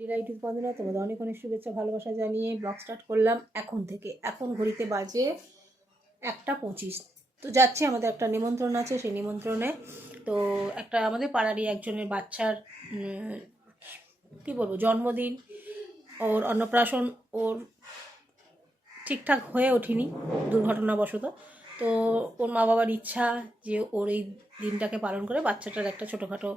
ডিলাইটিভ বন্ধুরা, তোমাদের অনেক অনেক শুভেচ্ছা ভালোবাসা জানিয়ে ব্লগ স্টার্ট করলাম এখন থেকে। এখন ঘড়িতে বাজে 1:25। তো যাচ্ছি, আমাদের একটা নিমন্ত্রণ আছে, সেই নিমন্ত্রণে। তো একটা আমাদের পাড়ারই একজনের বাচ্চার কি বলবো, জন্মদিন, ওর অন্নপ্রাশন, ওর ঠিকঠাক হয়ে ওঠেনি দুর্ঘটনাবশত। তো ওর মা বাবার ইচ্ছা যে ওর এই দিনটাকে পালন করে বাচ্চাটার একটা ছোটোখাটো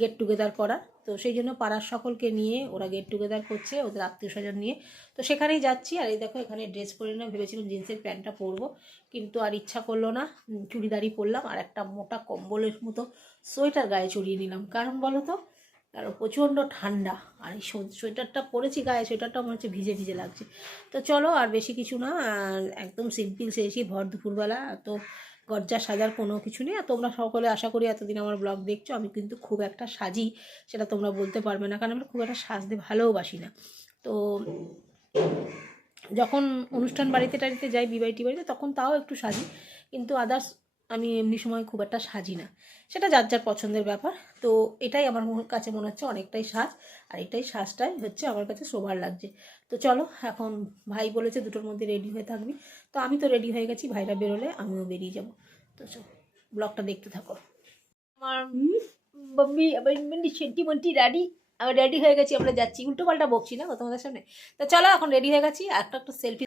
গেট টুগেদার করা। তো সেই জন্য পাড়ার সকলকে নিয়ে ওরা গেট টুগেদার করছে, ওদের আত্মীয় স্বজন নিয়ে। তো সেখানেই যাচ্ছি। আর এই দেখো, এখানে ড্রেস পরে না, ভেবেছিলাম জিন্সের প্যান্টটা পরবো, কিন্তু আর ইচ্ছা করলো না, চুড়িদারই পরলাম। আর একটা মোটা কম্বলের মতো সোয়েটার গায়ে চড়িয়ে নিলাম। কারণ বলো তো, কারণ প্রচণ্ড ঠান্ডা। আর এই সোয়েটারটা পরেছি গায়ে, সোয়েটারটা মনে হচ্ছে ভিজে ভিজে লাগছে। তো চলো, আর বেশি কিছু না, একদম সিম্পল সেরেছি ভর দুপুরবেলা। তো গজ্জা সাজার কোনো কিছু নেই। আর তোমরা সকলে আশা করি এতদিন আমার ব্লগ দেখছো, আমি কিন্তু খুব একটা সাজি সেটা তোমরা বলতে পারবে না, কারণ আমরা খুব একটা সাজতে ভালোবাসি না। তো যখন অনুষ্ঠান বাড়িতে টাড়িতে যাই, বিবাহিত বাড়িতে, তখন তাও একটু সাজি, কিন্তু আদার্স আমি এমনি সময় খুব একটা সাজি না। সেটা যার যার পছন্দের ব্যাপার। তো এটাই আমার কাছে মনে হচ্ছে অনেকটাই সাজ, আর এটাই সাজটাই হচ্ছে আমার কাছে সোভার লাগছে। তো চলো, এখন ভাই বলেছে দুটোর মধ্যে রেডি হয়ে থাকবি। তো আমি তো রেডি হয়ে গেছি, ভাইরা বেরোলে আমিও বেরিয়ে যাব। তো চলো, ব্লগটা দেখতে থাকো। আমার মাম্মি আবার সেন্টিমেন্টি রেডি, আমি রেডি হয়ে গেছি, আমরা যাচ্ছি। উল্টো পাল্টা বকছি না তোমাদের সামনে। তো চলো, এখন রেডি হয়ে গেছি। একটা একটা সেলফি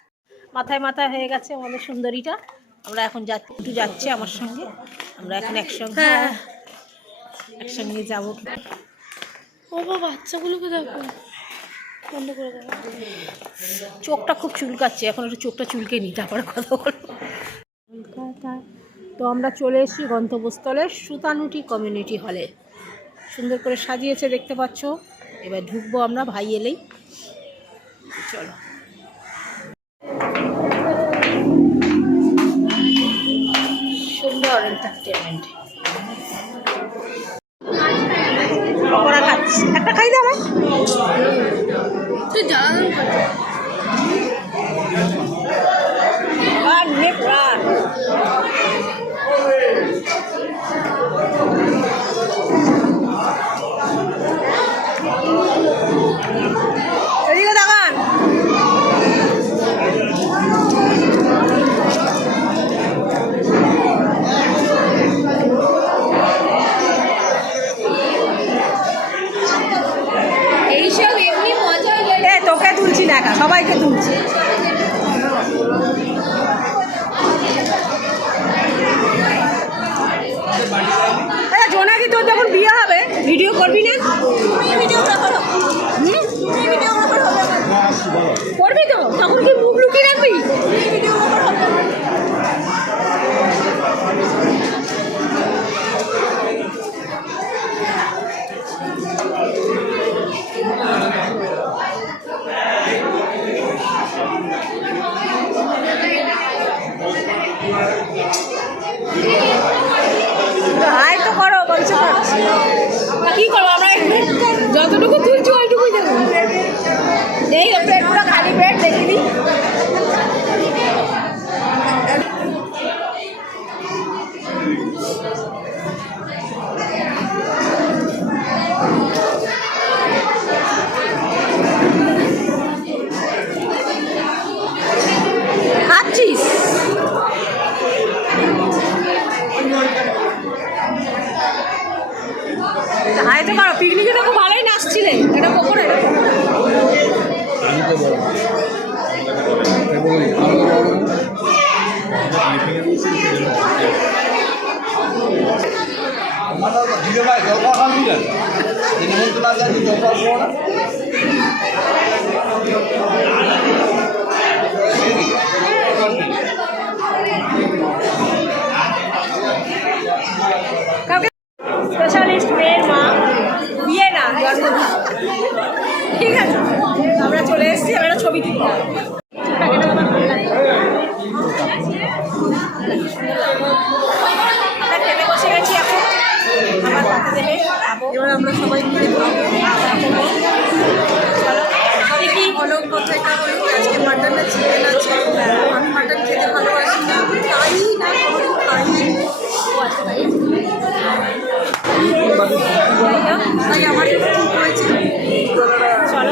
মাথায় মাথায় হয়ে গেছে আমাদের সুন্দরীটা। আমরা এখন একটু যাচ্ছি আমার সঙ্গে, আমরা এখন একসঙ্গে যাবো। ও বাবা, বাচ্চাগুলোকে দেখো, বন্ধ করে দেবো। চোখটা খুব চুলকাচ্ছে, এখন একটু চোখটা চুলকে নিই, তারপরে কথা বলবো। তো আমরা চলে এসেছি গন্তব্যস্থলে, সুতানুটি কমিউনিটি হলে। সুন্দর করে সাজিয়েছে, দেখতে পাচ্ছ। এবার ঢুকবো আমরা, ভাই এলেই। চলো, সুন্দর এন্টারটেনমেন্ট। পকোড়া খাচ্ছি, একটা খাই দাও। তুই জানান এইসব এমনি মজা, তোকে তুলছি না, সবাইকে তুলছি। জোনাকি, তোর যখন বিয়ে হবে ভিডিও করবি না? করবি তো, তখন কি মুখ লুকিয়ে রাখবি? হাই তো করো, বলছো কি করবো আমরা, যতটুকু তুলছি ওইটুকুই দেবো। এই প্লেট পুরো খালি, প্লেট দেখে দিই। খাচ্ছিস? হাই তো করো, পিকনিকে তো খুব ভালোই নাচছিলে, এটা কখনো স্পেশালিস্ট মেয়ের মা, বিয়ে না জন্মদিন। ঠিক আছে, আমরা চলে এসেছি, আমরা ছবি তুলব। খেতে বসে গেছি, এখন আমার পাতে দেবে, এবার আমরা সবাই মিলে দেখি হলো কোথায়। আজকে মাটন না চিকেন আছে, আমি মাটন খেতে ভালোবাসি না, খাই না, খাই। তাই আমার ঠিক হয়েছে। চলো,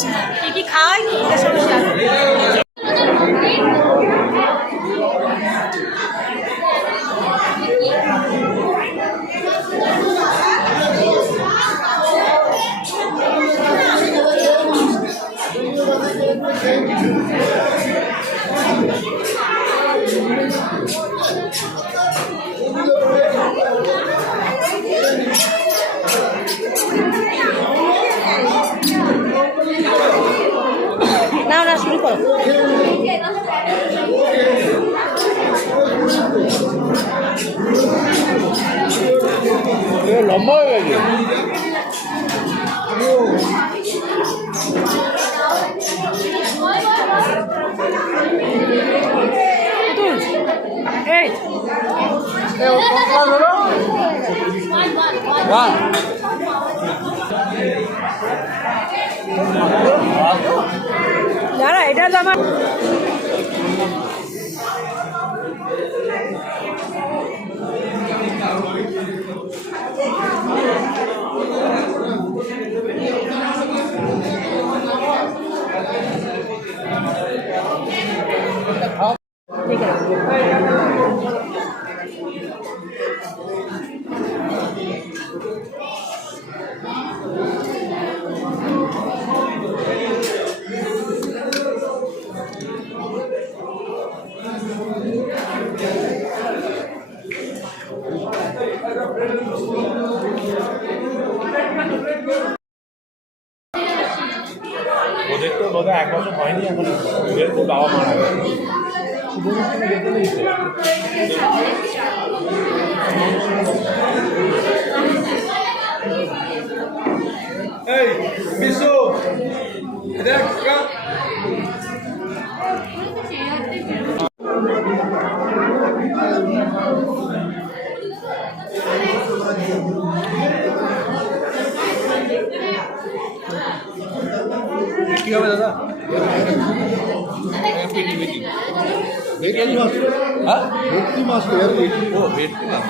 করছি কি কি খাই তোমাদের সঙ্গে শেয়ার করবো। না না শুরু করো। লম্বা হয়ে গেছে। দাঁড়া এটা তো আমার ঠিক আছে। ওদের তো বোধহয় 1 বছর হয়নি এখন, ওদের তো বাবা মারা গেছে। এই বিশু দেখ কি হবে দাদা? ভেটকি মাছ, হ্যাঁ ভেটকি মাছ, ও ভেটকি মাছ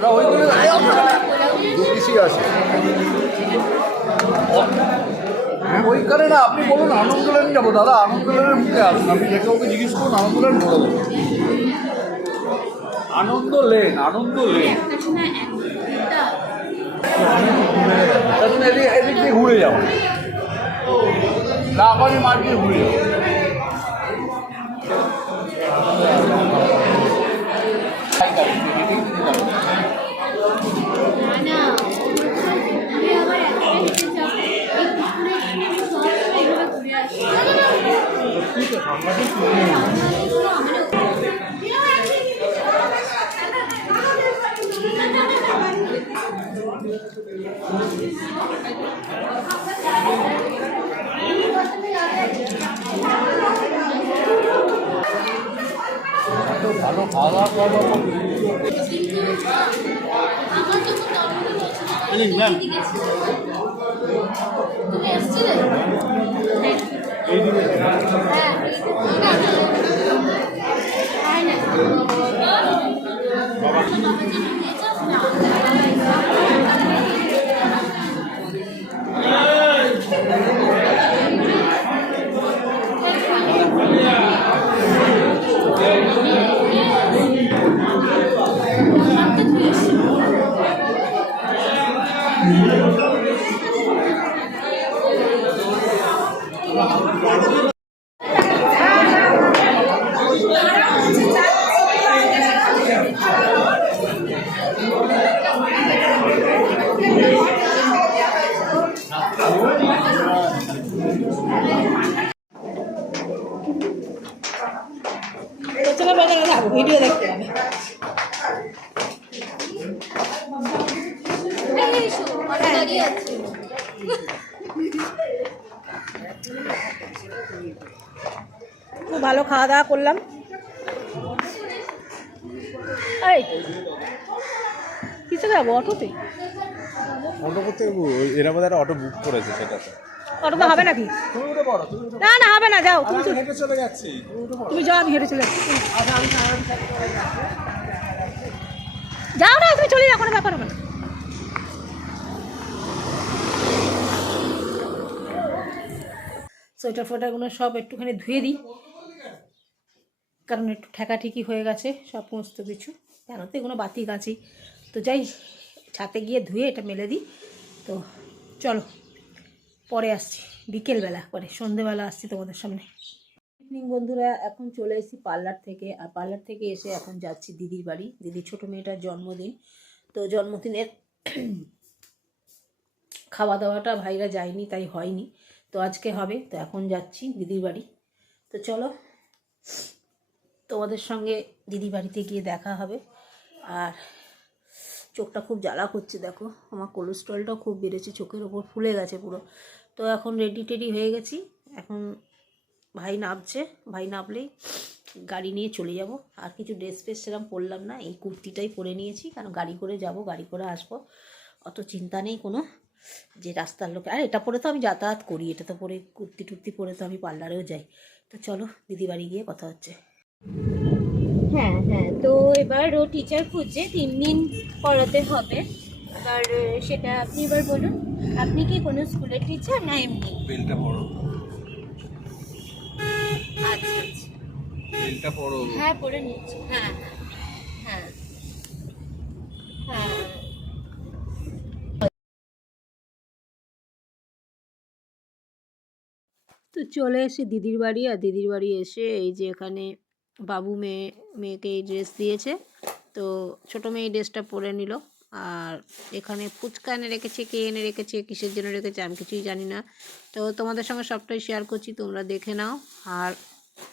না ওইগুলো বেশি আছে। হ্যাঁ ওইখানে না, আপনি বলুন আনন্দলেন যাবো দাদা, আনন্দলেনের মুখে আসুন, আপনি দেখে ওকে জিজ্ঞেস করুন, আনন্দলেন বলে দেবো। আনন্দ লেন, আনন্দ লেন, এদিক দিয়ে ঘুরে যাও, লাফানি মাঠ দিয়ে ঘুরে যাও। ভালো খাওয়া দাওয়া করবো। ভিডিও দেখতে হবে। খুব ভালো খাওয়া দাওয়া করলাম। এই কিসে যাবো? অটোতে? অটো করতে এরা বোধহয় অটো বুক করেছে সেটাতে। অটো তো হবে নাকি? তুমি উঠে পড়ো, তুমি উঠে না না হবে না, যাও তুমি পড়ো। হেঁটে চলে যাচ্ছি, তুমি উঠে পড়ো। তুমি যাও, আমি হেঁটে চলে যাচ্ছি। যাও না, তুমি চলে যাও, কোনো ব্যাপার হবে না। সোয়েটার ফোয়েটারগুলো সব একটুখানি ধুয়ে দিই, কারণ একটু ঠেকাঠেকি হয়ে গেছে সমস্ত কিছু। কেন তো এগুলো বাতি গাছি, তো যাই ছাতে গিয়ে ধুয়ে এটা মেলে দিই। তো চলো পরে আসছি, বিকেলবেলা পরে সন্ধেবেলা আসছি তোমাদের সামনে। ইভিনিং বন্ধুরা, এখন চলে এসেছি পার্লার থেকে, আর পার্লার থেকে এসে এখন যাচ্ছি দিদির বাড়ি। দিদির ছোটো মেয়েটার জন্মদিন, তো জন্মদিনের খাওয়া দাওয়াটা ভাইরা যায়নি তাই হয়নি, তো আজকে হবে। তো এখন যাচ্ছি দিদির বাড়ি। তো চলো তোমাদের সঙ্গে দিদির বাড়িতে গিয়ে দেখা হবে। আর চোখটা খুব জ্বালা করছে, দেখো আমার কোলেস্ট্রলটাও খুব বেড়েছে, চোখের ওপর ফুলে গেছে পুরো। তো এখন রেডি টেডি হয়ে গেছি, এখন ভাই নামছে, ভাই নামলেই গাড়ি নিয়ে চলে যাব। আর কিছু ড্রেস ফ্রেস সেরকম পরলাম না, এই কুর্তিটাই পরে নিয়েছি, কারণ গাড়ি করে যাব, গাড়ি করে আসবো, অত চিন্তা নেই কোনো যে রাস্তার লোকে। আর এটা পরে তো আমি যাতায়াত করি, এটা তো পরে কুর্তি টুর্তি পরে তো আমি পার্লারেও যাই। তো চলো দিদি বাড়ি গিয়ে কথা হচ্ছে। হ্যাঁ হ্যাঁ, তো এবার ও টিচার খুঁজছে, 3 দিন পড়াতে হবে। এবার সেটা আপনি এবার বলুন, আপনি কি কোনো স্কুলের টিচার না এমনি? বেলটা পড়ো, আচ্ছা আচ্ছা, বেলটা পড়ো। হ্যাঁ পড়ে নিচ্ছি। হ্যাঁ হ্যাঁ হ্যাঁ। তো চলে এসে দিদির বাড়ি, আর দিদির বাড়ি এসে এই যে এখানে বাবু মেয়েকে এই ড্রেস দিয়েছে, তো ছোটো মেয়ে এই ড্রেসটা পরে নিল। আর এখানে ফুচকা এনে রেখেছে, কে এনে রেখেছে, কিসের জন্য রেখেছে আমি কিছুই জানি না। তো তোমাদের সঙ্গে সবটাই শেয়ার করছি, তোমরা দেখে নাও। আর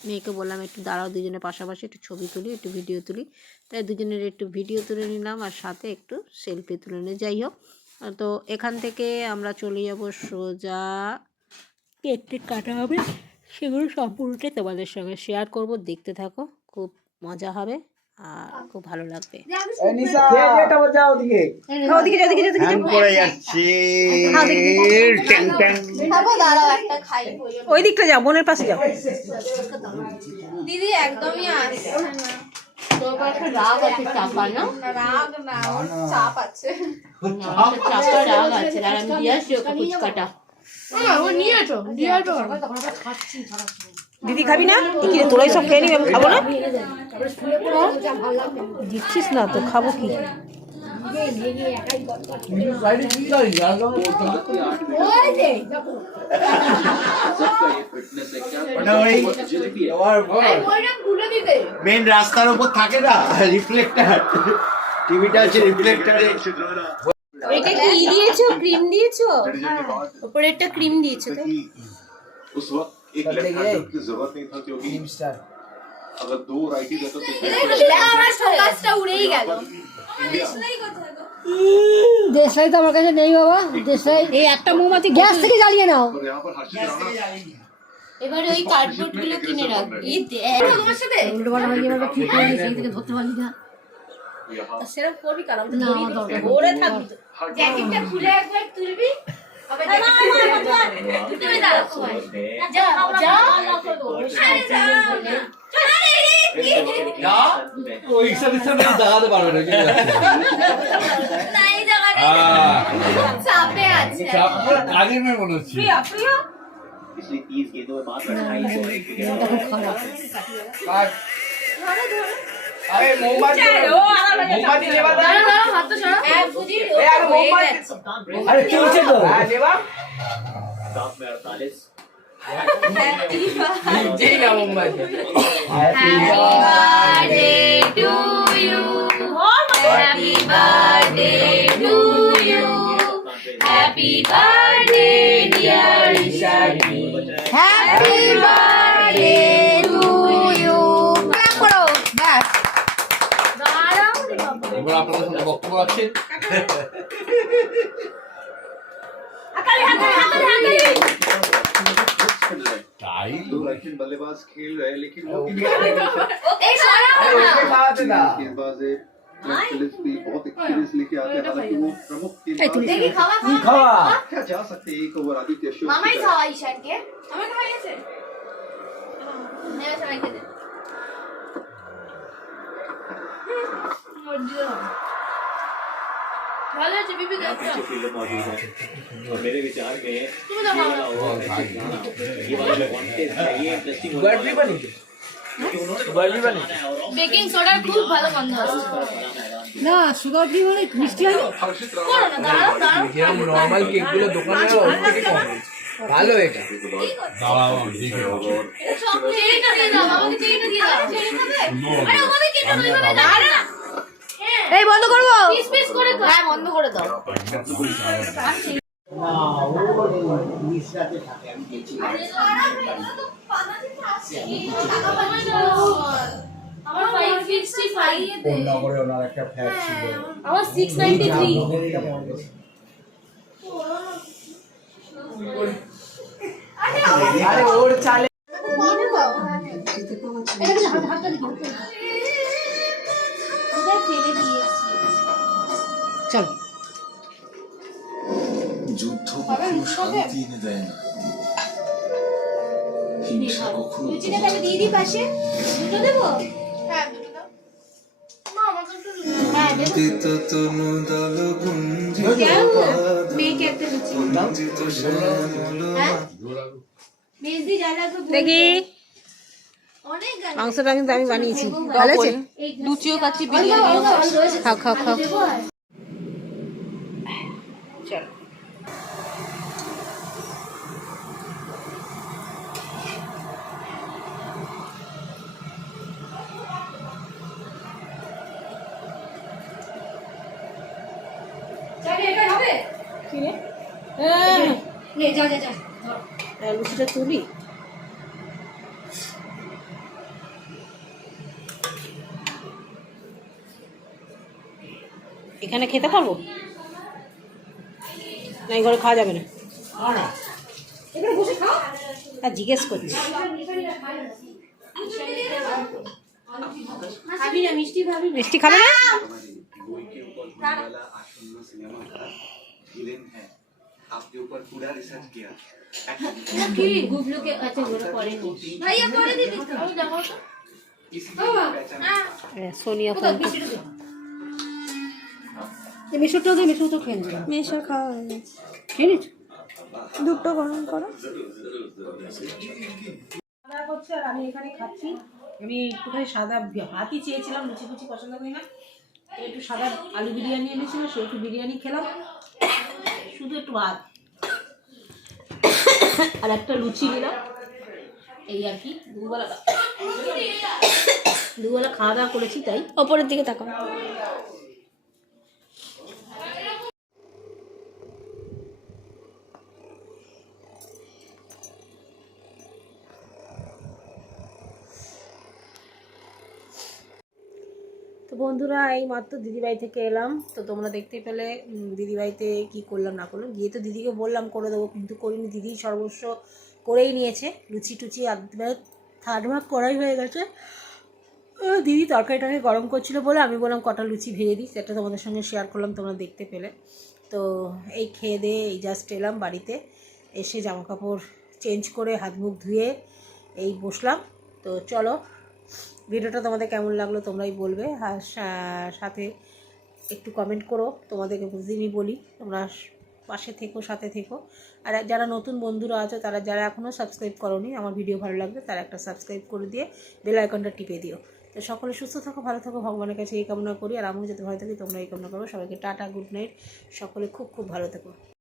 মেয়েকে বললাম একটু দাঁড়াও, দুজনের পাশাপাশি একটু ছবি তুলি, একটু ভিডিও তুলি, তাই দুজনের একটু ভিডিও তুলে নিলাম, আর সাথে একটু সেলফি তুলে নিই। যাই হোক, তো এখান থেকে আমরা চলে যাব সোজা, কেক টেক কাটা হবে, সেগুলো সম্পূর্ণটাই তোমাদের সঙ্গে শেয়ার করব, দেখতে থাকো, খুব মজা হবে আর খুব ভালো লাগবে। ওই দিকটা যাও, বোনের পাশে যাও। দিদি একদমই আসছে না। তোমার একটা রাগ আছে, চাপা না? রাগ না, ওর চাপ আছে। চাপা রাগ আছে, আর আমি দিয়ে আসছি ওকে ফুচকাটা। দিদি খাবি না? কি রে, তোরাই সব খেয়ে নিবি, আমি খাবো না? দিচ্ছিস না তো খাবো কি? মেন রাস্তার উপর থাকে না রিফ্লেক্টার, টিভিটা আছে রিফ্লেক্টারে। এটা কি দিয়েছো? ক্রিম দিয়েছো? উপরে একটা ক্রিম দিয়েছো তো? उस वक्त एक लेफ्ट हैंडर की जरूरत नहीं था क्योंकि अगर 2 राइटी रहता तो আমার ফোকাসটা উড়েই গেল। দেশলাই তো আমার কাছে নেই বাবা, দেশলাই এই একটা মোমবাতি গ্যাস থেকে জ্বালিয়ে নাও। और यहाँ पर हर्षित राणा এবার ওই কার্ডবোর্ড গুলো কিনে রাখবি। তোমার সাথে উল্টো পাল্টা হয়ে গেলে ঠিক হয়ে গেছে, সেই থেকে ধরতে পারলি না। यहाँ সেরকম করবি, কারণ না, আমার দরকার নেই। ওরে থাকবি তো। জ্যাকেটটা খুলে একবার তুলবি। আবার তুমি দাঁড়াও সবাই। যা যা ওই সাথে সাথে দাঁড়াতে পারবে না, কিন্তু নাই জায়গা চাপে আছে। কাজের মেয়ে মনে হচ্ছে। প্রিয়া প্রিয়া पिछली 30 गेंदों में मात्र 250 মনটা খুব খারাপ। আরে মোমবাতি, মোমবাতি লেবা দাও। হাতটা সরা। হ্যাঁ বুঝি। আরে চলছে তো, হ্যাঁ লেবা। साथ में 48 জি না মোমবাতি। Happy birthday to you. Happy birthday to you. Happy birthday dear Ishani. Happy birthday to you. Clap করো। ব্যাস। দাঁড়াও রে বাবা। এবার আপনাদের সামনে বক্তব্য আছে। তাই 2 राइट बल्लेबाज खेल रहे हैं लेकिन वो এই সরা না। খাওয়াতে দাও। गेंदबाज है पुलिस भी बहुत एक्सपीरियंस लेके आते हैं, हालांकि वो प्रमुख के बाद क्या जा सकते हैं। एक ओवर आदित्य अशोक মামাই খাওয়া ঈশানকে আমার খাইয়েছে হ্যাঁ সবাইকে দে ভালো আছে বিবি দেখো फील्ड मौजूद है और मेरे विचार में ये वाला ओवर ये वाला कॉन्टेस्ट है, ये इंटरेस्टिंग होने वाला है क्योंकि उन्होंने বেকিং সোডার খুব ভালো গন্ধ আসছে না সুগার ফ্রি মানে মিষ্টি হবে করো না দাঁড়াও দাঁড়াও নর্মাল কেকগুলো দোকানে ভালো এটা চেরিটা দিয়ে দাও আমাকে চেরিটা দিয়ে দাও চেরি খাবে আরে ওভাবে কেটে নই ভাবে দাঁড়া না এই বন্ধ করবো পিস পিস করে দাও হ্যাঁ বন্ধ করে দাও আমার 565 এ দে নগরে ওনার একটা ফ্ল্যাট ছিল আমার 693 আরে ওর চালে ফেলে দিয়েছি চলো যুদ্ধ কখনো শান্তি এনে দেয় না, হিংসা কখনো লুচিটা তাহলে দিয়ে দিই পাশে দুটো দেবো হ্যাঁ দুটো দাও মা আমাকে একটু হ্যাঁ দেবো তিত তনু দল গুঞ্জিত মেয়েকে একটা লুচি গুঞ্জিত শ্যামল হ্যাঁ মেজদি যা লাগবে বলবে। দেখি অনেক গান মাংসটা কিন্তু আমি বানিয়েছি ভালো আছে লুচিও কাচ্ছি বিরিয়ানি খাও খাও খাও দেবো আর চলো জানি এটা হবে কি রে হ্যাঁ নে যা যা যা লুচিটা তুলি এখানে খেতে পারবো না এই ঘরে খাওয়া যাবে না এখানে বসে খাও আর জিজ্ঞেস করছি ভাবি না মিষ্টি ভাবি না মিষ্টি খাবে না गोई के ऊपर होने वाला आसन्न सिनेमा का विलेन है, आपके ऊपर पूरा रिसर्च किया। কি গুবলুকে আচ্ছা ওরা করেনি ভাইয়া করে দিবি তো আমি যাবো তো বাবা হ্যাঁ সোনিয়া ফোন এই মিশুরটাও দিয়ে মিশুর খেয়ে নিলাম মেশা খাওয়া হয়ে গেছে খেয়ে নিচ্ছ দুটো গরম করো খাওয়া করছে আর আমি এখানে খাচ্ছি আমি একটুখানি সাদা ভাতই চেয়েছিলাম লুচি ফুচি পছন্দ করি না তো একটু সাদা আলু বিরিয়ানি এনেছিল সে একটু বিরিয়ানি খেলাম শুধু একটু ভাত আর একটা লুচি নিলাম এই আর কি দুবেলা খাওয়া দাওয়া করেছি তাই ওপরের দিকে তাকাও তো বন্ধুরা এই মাত্র দিদিবাড়ি থেকে এলাম তো তোমরা দেখতে পেলে দিদিবাড়িতে কি করলাম না করলাম গিয়ে তো দিদিকে বললাম করে দেবো কিন্তু করিনি দিদি সর্বস্ব করেই নিয়েছে লুচি টুচি থার্ড ভাগ করাই হয়ে গেছে দিদি তরকারিটাকে গরম করছিল বলে আমি বললাম কটা লুচি ভেজে দিই সেটা তোমাদের সঙ্গে শেয়ার করলাম তোমরা দেখতে পেলে তো এই খেয়ে দিয়ে এই জাস্ট এলাম বাড়িতে এসে জামাকাপড় চেঞ্জ করে হাত মুখ ধুয়ে এই বসলাম তো চলো ভিডিওটা তোমাদের কেমন লাগলো তোমরাই বলবে আর সাথে একটু কমেন্ট করো তোমাদেরকে প্রতিদিনই বলি তোমরা পাশে থেকো সাথে থেকো আর যারা নতুন বন্ধুরা আছো তারা যারা এখনও সাবস্ক্রাইব করোনি আমার ভিডিও ভালো লাগবে তারা একটা সাবস্ক্রাইব করে দিয়ে বেল আইকনটা টিপে দিও তো সকলে সুস্থ থাকো ভালো থাকো ভগবানের কাছে এই কামনা করি আর আমিও যাতে ভালো থাকি তোমরা এই কামনা করো সবাইকে টাটা গুড নাইট সকলে খুব খুব ভালো থেকো